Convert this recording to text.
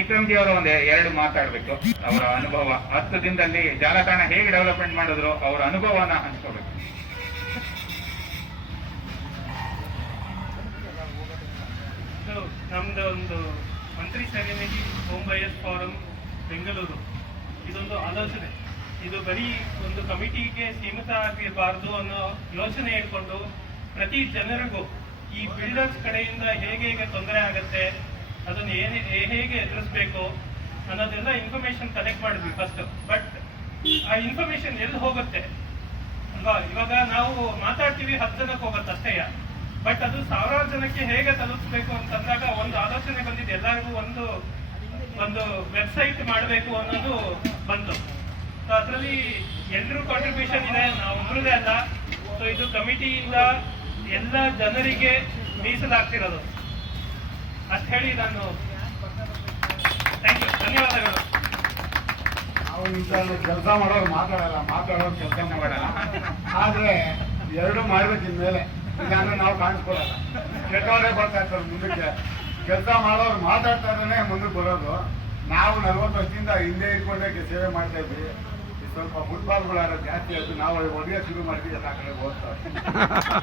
Vikram G ಅವರು ಒಂದು ಎರಡು ಮಾತಾಡ್ಬೇಕು. ಅವರ ಅನುಭವ 10 ದಿನದಲ್ಲಿ ಜಾಲತಾಣ ಹೇಗೆ ಡೆವಲಪ್ಮೆಂಟ್ ಮಾಡಿದ್ರು ಅವರ ಅನುಭವನ ಹಂಚ್ಕೋಬೇಕು. ನಮ್ದು ಒಂದು ಮಂತ್ರಿ ಸೇವೆಯಾಗಿ ಹೋಮ್ ಬಯರ್ಸ್ ಫಾರಂ ಬೆಂಗಳೂರು ಇದೊಂದು ಆಲೋಚನೆ. ಇದು ಬರೀ ಒಂದು ಕಮಿಟಿಗೆ ಸೀಮಿತ ಆಗಿರಬಾರ್ದು ಅನ್ನೋ ಯೋಚನೆ ಇಟ್ಕೊಂಡು ಪ್ರತಿ ಜನರಿಗೂ ಈ ಬಿಲ್ಡರ್ಸ್ ಕಡೆಯಿಂದ ಹೇಗೆ ಹೇಗೆ ತೊಂದರೆ ಆಗತ್ತೆ, ಅದನ್ನು ಹೇಗೆ ಎದುರಿಸ್ಬೇಕು ಅನ್ನೋದೆಲ್ಲ ಇನ್ಫಾರ್ಮೇಶನ್ ಕಲೆಕ್ಟ್ ಮಾಡಿದ್ವಿ ಫಸ್ಟ್. ಬಟ್ ಆ ಇನ್ಫಾರ್ಮೇಶನ್ ಎಲ್ಲಿ ಹೋಗುತ್ತೆ ಅಲ್ವಾ? ಇವಾಗ ನಾವು ಮಾತಾಡ್ತೀವಿ 10 ಜನಕ್ಕೆ ಹೋಗುತ್ತೆ ಅಷ್ಟೇ. ಬಟ್ ಅದು ಸಾವಿರಾರು ಜನಕ್ಕೆ ಹೇಗೆ ತಲುಪಿಸ್ಬೇಕು ಅಂತಂದಾಗ ಒಂದು ಆಲೋಚನೆ ಬಂದಿದೆ, ಎಲ್ಲರಿಗೂ ಒಂದು ವೆಬ್ಸೈಟ್ ಮಾಡಬೇಕು ಅನ್ನೋದು ಬಂತು. ಸೊ ಅದರಲ್ಲಿ ಎಲ್ರೂ ಕಾಂಟ್ರಿಬ್ಯೂಷನ್ ಇದೆ, ನಾವು ಒಬ್ಬರದೇ ಅಲ್ಲ. ಸೊ ಇದು ಕಮಿಟಿಯಿಂದ ಎಲ್ಲ ಜನರಿಗೆ ಮೀಸಲಾಗ್ತಿರೋದು ಅಷ್ಟು ಹೇಳಿ ನಾನು ಥ್ಯಾಂಕ್ ಯು, ಧನ್ಯವಾದಗಳು. ನಾವು ಇಂಥದ್ದು ಕೆಲಸ ಮಾಡೋರು ಮಾತಾಡೋರು ಕೆಲಸ ಮಾಡಲ್ಲ. ಆದ್ರೆ ಎರಡು ಮಾಡ್ಬೇಕು ಇನ್ಮೇಲೆ, ಇಲ್ಲಾಂದ್ರೆ ನಾವು ಕಾಣಿಸ್ಕೊಳಲ್ಲ. ಕೆಟ್ಟವರೇ ಬರ್ತಾ ಇರ್ತಾರೆ ಮುಂದಕ್ಕೆ. ಕೆಲಸ ಮಾಡೋರು ಮಾತಾಡ್ತಾ ಇದ್ದಾನೆ ಮುಂದಕ್ಕೆ ಬರೋದು. ನಾವು 40 ವರ್ಷದಿಂದ ಹಿಂದೆ ಇಟ್ಕೊಂಡೆ ಸೇವೆ ಮಾಡ್ತಾ ಇದ್ವಿ. ಸ್ವಲ್ಪ ಫುಟ್ಬಾಲ್ಗಳಾರ ಜಾಸ್ತಿ ಆಯ್ತು, ನಾವು ಹೊಡೆಯ ಶುರು ಮಾಡಿದ್ವಿ, ಎಲ್ಲ ಕಡೆ ಹೋಗ್ತಾರೆ.